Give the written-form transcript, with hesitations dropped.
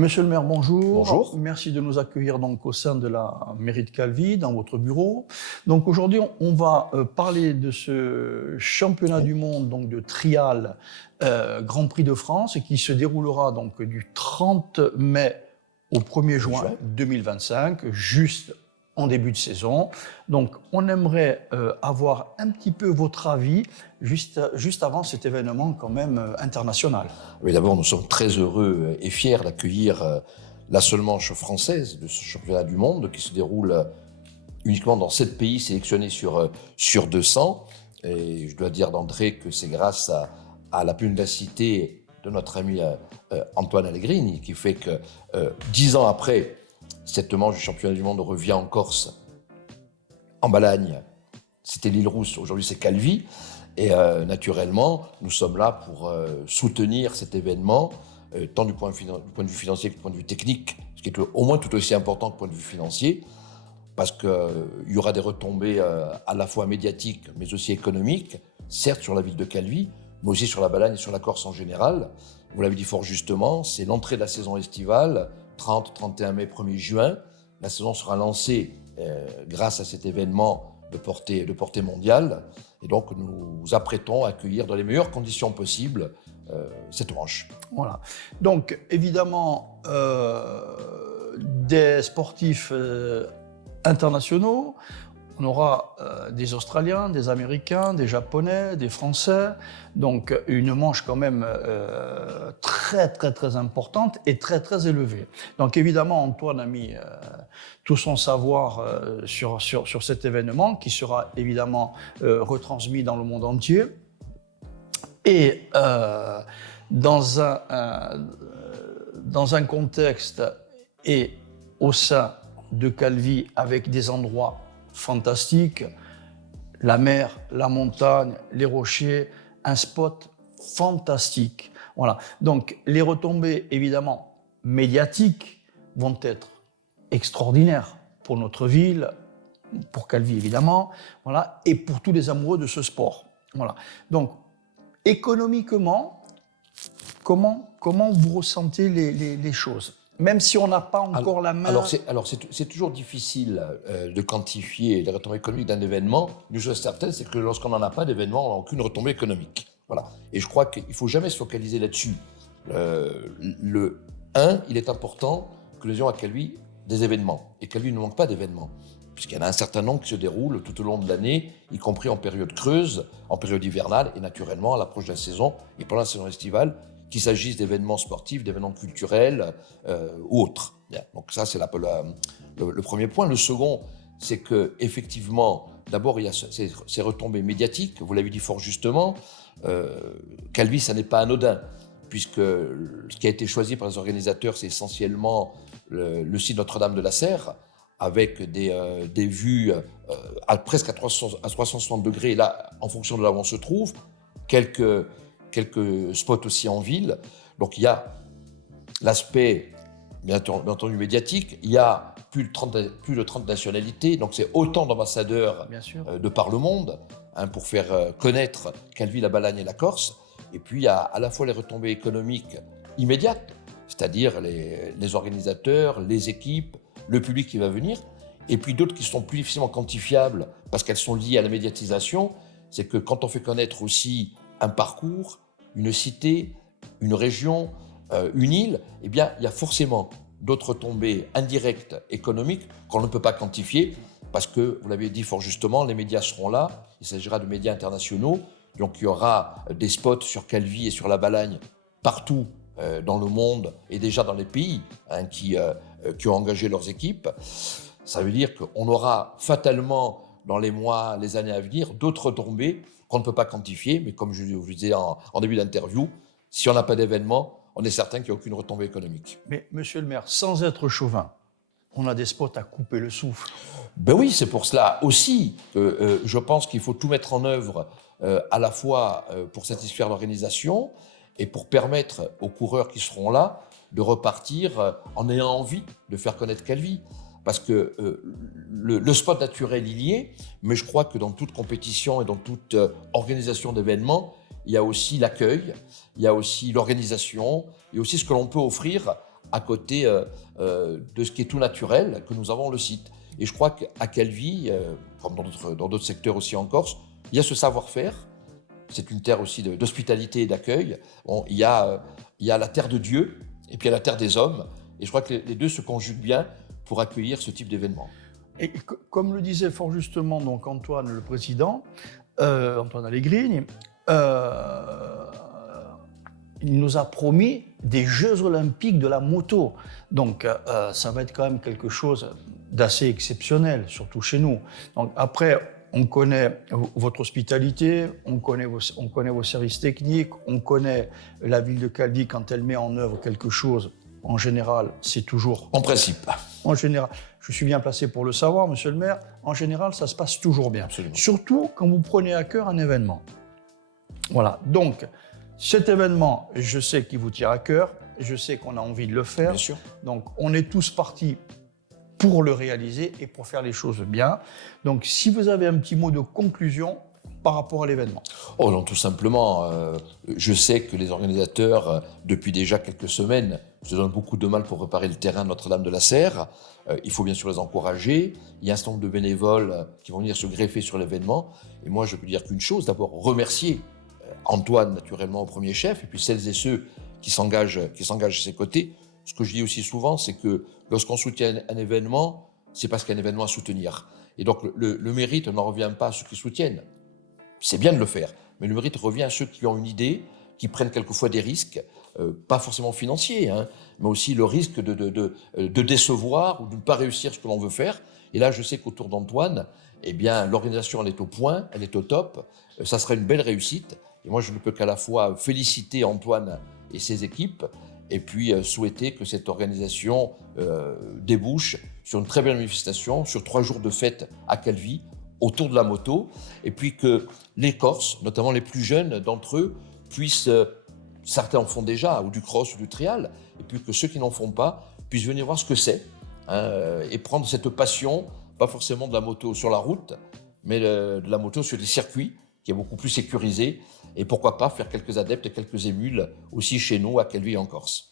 Monsieur le maire, bonjour. Bonjour. Merci de nous accueillir donc au sein de la mairie de Calvi, dans votre bureau. Donc aujourd'hui, on va parler de ce championnat du monde donc de trial Grand Prix de France qui se déroulera donc du 30 mai au 1er juin 2025, juste en début de saison. Donc on aimerait avoir un petit peu votre avis juste avant cet événement quand même international. Oui, d'abord, nous sommes très heureux et fiers d'accueillir la seule manche française de ce championnat du monde qui se déroule uniquement dans 7 pays sélectionnés sur 200. Et je dois dire d'entrée que c'est grâce à la pugnacité de notre ami Antoine Allegrini qui fait que 10 ans après, cette manche du championnat du monde revient en Corse, en Balagne. C'était l'île Rousse, aujourd'hui c'est Calvi. Et naturellement, nous sommes là pour soutenir cet événement, tant du point de vue financier que du point de vue technique, ce qui est au moins tout aussi important que du point de vue financier, parce qu'il y aura des retombées à la fois médiatiques, mais aussi économiques, certes sur la ville de Calvi, mais aussi sur la Balagne et sur la Corse en général. Vous l'avez dit fort justement, c'est l'entrée de la saison estivale, 30, 31 mai, 1er juin. La saison sera lancée grâce à cet événement de portée mondiale. Et donc, nous nous apprêtons à accueillir dans les meilleures conditions possibles cette manche. Voilà. Donc, évidemment, des sportifs internationaux. On aura des Australiens, des Américains, des Japonais, des Français. Donc, une manche quand même très importante et très élevée. Donc, évidemment, Antoine a mis tout son savoir sur cet événement qui sera évidemment retransmis dans le monde entier. Et dans un contexte et au sein de Calvi avec des endroits fantastiques, la mer, la montagne, les rochers, un spot fantastique. Voilà. Donc les retombées évidemment médiatiques vont être extraordinaires pour notre ville, pour Calvi évidemment, voilà, et pour tous les amoureux de ce sport. Voilà. Donc économiquement, comment vous ressentez les choses ? Même si on n'a pas encore la main... Alors c'est toujours difficile de quantifier les retombées économiques d'un événement. Une chose certaine, c'est que lorsqu'on n'en a pas d'événement, on n'a aucune retombée économique. Voilà. Et je crois qu'il ne faut jamais se focaliser là-dessus. Il est important que nous ayons à Calvi des événements. Et Calvi ne manque pas d'événements, puisqu'il y en a un certain nombre qui se déroulent tout au long de l'année, y compris en période creuse, en période hivernale, et naturellement à l'approche de la saison, et pendant la saison estivale, qu'il s'agisse d'événements sportifs, d'événements culturels ou autres. Bien. Donc ça, c'est le premier point. Le second, c'est qu'effectivement, d'abord, il y a ces retombées médiatiques. Vous l'avez dit fort justement, Calvi, ça n'est pas anodin, puisque ce qui a été choisi par les organisateurs, c'est essentiellement le site Notre-Dame de la Serre, avec des vues presque à 360 degrés, là, en fonction de là où on se trouve, quelques spots aussi en ville. Donc il y a l'aspect, bien entendu, médiatique. Il y a plus de 30 nationalités, donc c'est autant d'ambassadeurs de par le monde pour faire connaître Calvi, la Balagne et la Corse. Et puis il y a à la fois les retombées économiques immédiates, c'est-à-dire les organisateurs, les équipes, le public qui va venir, et puis d'autres qui sont plus difficilement quantifiables parce qu'elles sont liées à la médiatisation. C'est que quand on fait connaître aussi un parcours, une cité, une région, une île, eh bien, il y a forcément d'autres retombées indirectes économiques qu'on ne peut pas quantifier parce que, vous l'avez dit fort justement, les médias seront là, il s'agira de médias internationaux, donc il y aura des spots sur Calvi et sur la Balagne partout dans le monde et déjà dans les pays qui ont engagé leurs équipes. Ça veut dire qu'on aura fatalement dans les mois, les années à venir, d'autres retombées qu'on ne peut pas quantifier, mais comme je vous disais en début d'interview, si on n'a pas d'événement, on est certain qu'il n'y a aucune retombée économique. Mais monsieur le maire, sans être chauvin, on a des spots à couper le souffle. Ben oui, c'est pour cela aussi que je pense qu'il faut tout mettre en œuvre à la fois pour satisfaire l'organisation et pour permettre aux coureurs qui seront là de repartir en ayant envie de faire connaître Calvi. Parce que le spot naturel, il y est, mais je crois que dans toute compétition et dans toute organisation d'événements, il y a aussi l'accueil, il y a aussi l'organisation, il y a aussi ce que l'on peut offrir à côté de ce qui est tout naturel, que nous avons le site. Et je crois qu'à Calvi, comme dans d'autres secteurs aussi en Corse, il y a ce savoir-faire. C'est une terre aussi d'hospitalité et d'accueil. Il y a la terre de Dieu et puis il y a la terre des hommes. Et je crois que les deux se conjuguent bien pour accueillir ce type d'événement. Et comme le disait fort justement donc Antoine, le président, Antoine Allegrini, il nous a promis des Jeux Olympiques de la moto. Donc ça va être quand même quelque chose d'assez exceptionnel, surtout chez nous. Donc après, on connaît votre hospitalité, on connaît vos services techniques, on connaît la ville de Calvi quand elle met en œuvre quelque chose. En général, c'est toujours... En principe. En général, je suis bien placé pour le savoir, monsieur le maire, en général, ça se passe toujours bien. Absolument. Surtout quand vous prenez à cœur un événement. Voilà, donc cet événement, je sais qu'il vous tient à cœur, je sais qu'on a envie de le faire. Bien sûr. Donc on est tous partis pour le réaliser et pour faire les choses bien. Donc si vous avez un petit mot de conclusion par rapport à l'événement. Oh non, tout simplement, je sais que les organisateurs, depuis déjà quelques semaines, se donnent beaucoup de mal pour préparer le terrain de Notre-Dame de la Serre. Il faut bien sûr les encourager. Il y a un certain nombre de bénévoles qui vont venir se greffer sur l'événement. Et moi, je peux dire qu'une chose, d'abord remercier Antoine, naturellement, au premier chef, et puis celles et ceux qui s'engagent à ses côtés. Ce que je dis aussi souvent, c'est que lorsqu'on soutient un événement, c'est parce qu'il y a un événement à soutenir. Et donc, le mérite n'en revient pas à ceux qui soutiennent. C'est bien de le faire, mais le mérite revient à ceux qui ont une idée, qui prennent quelquefois des risques, pas forcément financiers, mais aussi le risque de décevoir ou de ne pas réussir ce que l'on veut faire. Et là, je sais qu'autour d'Antoine, eh bien, l'organisation, elle est au point, elle est au top. Ça sera une belle réussite. Et moi, je ne peux qu'à la fois féliciter Antoine et ses équipes, et puis souhaiter que cette organisation débouche sur une très belle manifestation, sur 3 jours de fête à Calvi, autour de la moto, et puis que les Corses, notamment les plus jeunes d'entre eux, puissent, certains en font déjà, ou du cross ou du trial, et puis que ceux qui n'en font pas puissent venir voir ce que c'est, et prendre cette passion, pas forcément de la moto sur la route, mais de la moto sur des circuits, qui est beaucoup plus sécurisé, et pourquoi pas faire quelques adeptes et quelques émules aussi chez nous à Calvi en Corse.